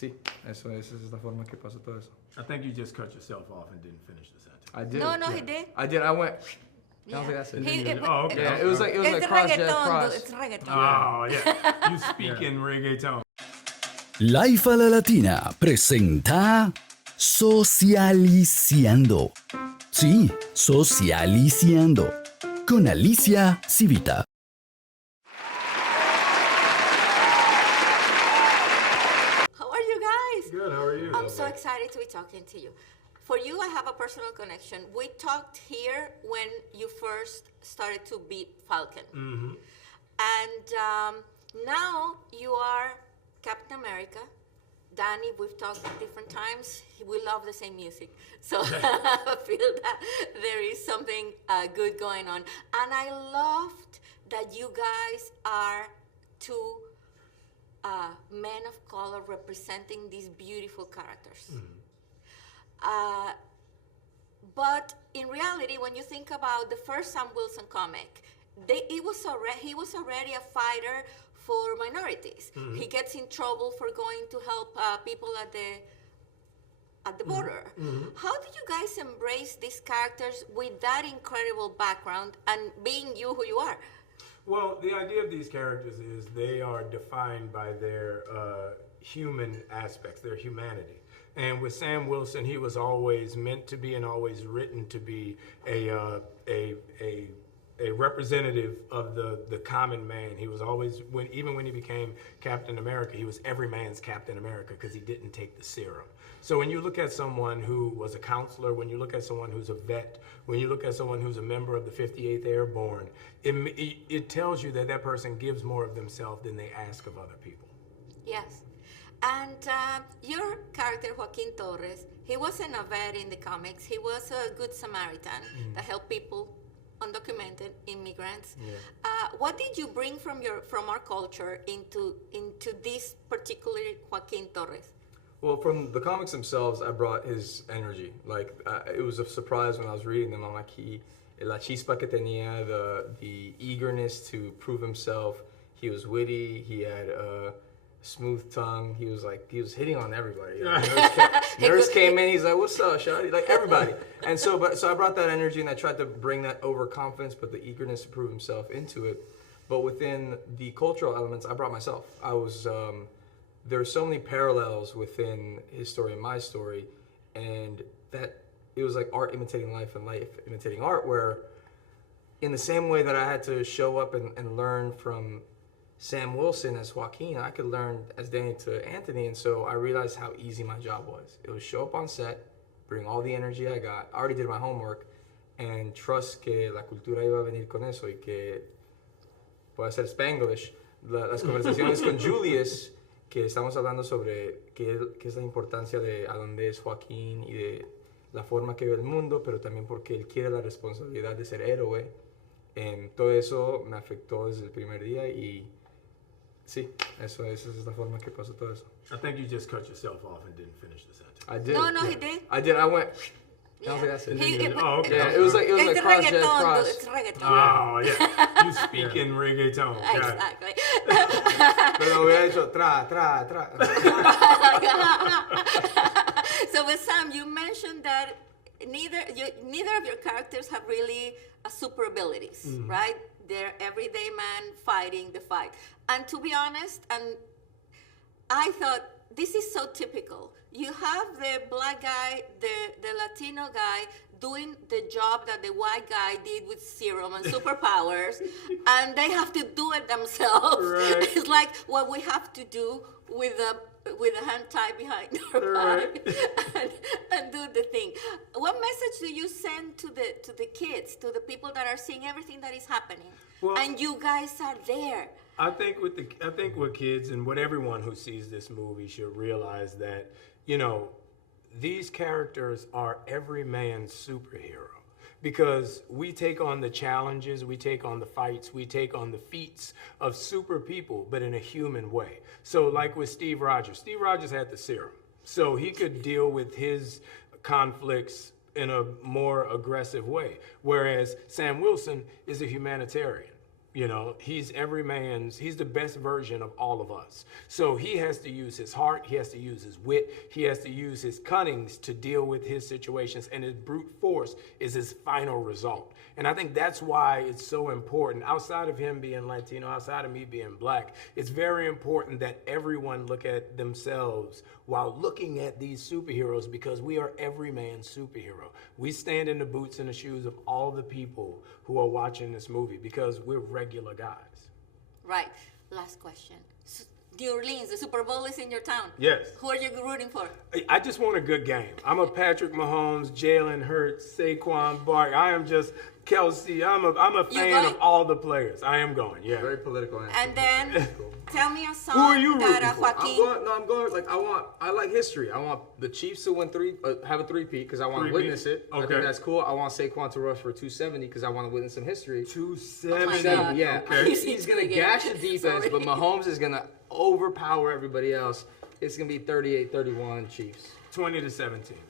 sí, esa es la forma que pasó todo eso. I think you just cut yourself off and didn't finish the sentence. I did. No, Yeah. he did. I did. I went. Yeah. I don't think that's it. Okay. Yeah, it was like It's cross, reggaeton, cross. it's reggaeton. Oh, yeah. You speak in reggaeton. Life a la Latina presenta Socialiciando. Sí, Socialiciando. Con Alicia Civita. How are you guys? Good, how are you? I'm so excited to be talking to you. For you, I have a personal connection. We talked here when you first started to be Falcon. Mm-hmm. And now you are Captain America. Danny, we've talked at different times. We love the same music. So I feel that there is something good going on. And I loved that you guys are two men of color representing these beautiful characters. Mm-hmm. But in reality, when you think about the first Sam Wilson comic, he was already a fighter for minorities. Mm-hmm. He gets in trouble for going to help people at the border. Mm-hmm. How did you guys embrace these characters with that incredible background and being you who you are? Well, the idea of these characters is they are defined by their human aspects, their humanity. And with Sam Wilson, he was always meant to be and always written to be a representative of the common man. He was always, even when he became Captain America, he was every man's Captain America because he didn't take the serum. So when you look at someone who was a counselor, when you look at someone who's a vet, when you look at someone who's a member of the 58th Airborne, it tells you that that person gives more of themselves than they ask of other people. Yes. And your character, Joaquin Torres, he wasn't a vet in the comics. He was a good Samaritan that helped people, undocumented immigrants. Yeah. What did you bring from our culture into this particular Joaquin Torres? Well, from the comics themselves, I brought his energy. Like, it was a surprise when I was reading them. I'm like, la chispa que tenía, the eagerness to prove himself. He was witty. He had smooth tongue. He was hitting on everybody. Nurse came in. He's like, "What's up, shawty?" Like everybody. And so I brought that energy and I tried to bring that overconfidence, but the eagerness to prove himself into it. But within the cultural elements, I brought myself. I was. There are so many parallels within his story and my story, and that it was like art imitating life and life imitating art, where in the same way that I had to show up and learn from Sam Wilson as Joaquin, I could learn as Danny to Anthony, and so I realized how easy my job was. It was show up on set, bring all the energy I got, I already did my homework, and trust que la cultura iba a venir con eso y que puede ser Spanglish. Las conversaciones con Julius, que estamos hablando sobre qué es la importancia de a dónde es Joaquín y de la forma que ve el mundo, pero también porque él quiere la responsabilidad de ser héroe. Todo eso me afectó desde el primer día y sí, esa es la forma que pasó todo eso. I think you just cut yourself off and didn't finish the sentence. I did. No, yeah. he did. I did. I went. Yeah. I don't think that's it. Okay. Yeah, it was like It's cross, reggaeton. cross. It's reggaeton. Oh, yeah. You speak in reggaeton. Got it. Exactly. Pero hubiera dicho tra. So with Sam, you mentioned that neither of your characters have really super abilities, right? They're everyday man fighting the fight. And to be honest, and I thought this is so typical. You have the black guy, the Latino guy doing the job that the white guy did with serum and superpowers, and they have to do it themselves. Right. It's like what we have to do with a hand tied behind our back and do the thing. What message do you send to the kids, to the people that are seeing everything that is happening, Well, and you guys are there? I think with kids and what everyone who sees this movie should realize that, these characters are every man's superhero. Because we take on the challenges, we take on the fights, we take on the feats of super people, but in a human way. So like with Steve Rogers had the serum. So he could deal with his conflicts in a more aggressive way. Whereas Sam Wilson is a humanitarian. You know, he's the best version of all of us. So he has to use his heart, he has to use his wit, he has to use his cunnings to deal with his situations, and his brute force is his final result. And I think that's why it's so important, outside of him being Latino, outside of me being black, it's very important that everyone look at themselves while looking at these superheroes, because we are every man's superhero. We stand in the boots and the shoes of all the people who are watching this movie because we're regular guys. Right. Last question. New Orleans, the Super Bowl is in your town. Yes. Who are you rooting for? I just want a good game. I'm a Patrick Mahomes, Jalen Hurts, Saquon Barkley. I am just Kelsey. I'm a fan of all the players. I am going. Yeah. Very political answer. And then tell me a song Who are you that rooting for? Joaquin. I'm going. Like I like history. I want the Chiefs to win have a three-peat because I want to witness it. Okay. I think that's cool. I want Saquon to rush for 270 because I want to witness some history. 270. God. Yeah. Okay. He's gonna gash the defense, but Mahomes is gonna overpower everybody else. It's gonna be 38-31 Chiefs. 20-17.